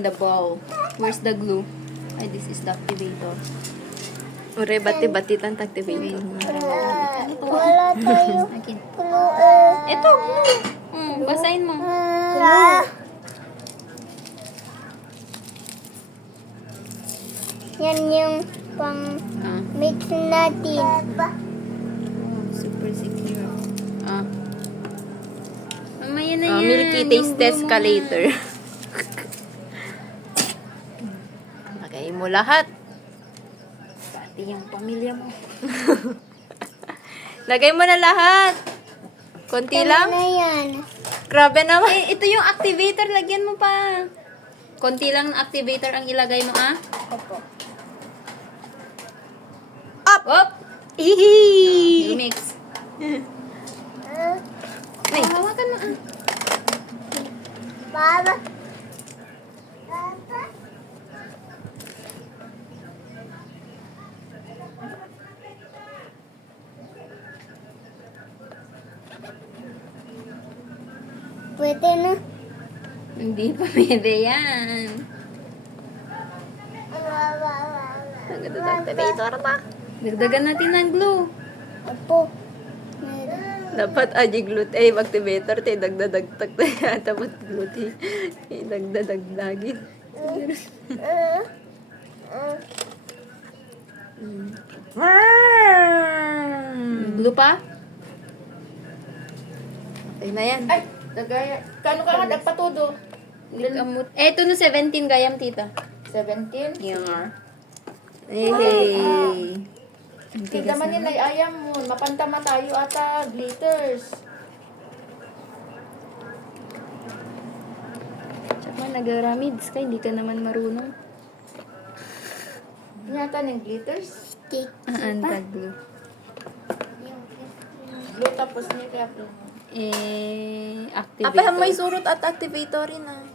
The ball. Where's the glue? Ay, this is the activator. Ure, bati-bati lang activator. Wala tayo. Akin. Glue. Ito, glue. Basahin mo. Yan yung pang Ah, mix natin. super secure. Ah. Mamaya na yan. Milky taste Yung test glue ka mo later. Lagay mo lahat. Pati yung pamilya mo. Lagay mo na lahat. Konti lang. Na yan. Grabe naman. Eh, ito yung activator. Lagyan mo pa. Konti lang ng activator ang ilagay mo, ah. Opo. Up! Up! Ihi! Mix. Ay, hawakan mo, ah. Baba. Pwede na. Hindi pa pwede yan. Ang ganda ng activator na. Dagdagan natin ng glue. Opo. Dapat aji glute ay activator tayo dagdadagtag tayo tapos glute dagdadagdagin. Glue pa? Okay na yan. Ay, nagaya. Kano ka nga nagpatudo? Likamot. Eh, ito no 17 gayam, tita. 17? Yeah. Hey. Hindi naman yun ay ayam mo. Mapantama tayo ata. Glitters. Tsaka nag-ramids ka, hindi ka naman marunong. Yata ng glitters. Stick. Antag-glue. Glue tapos niya kaya Eh, Apa activator. may surot at activator rin ah.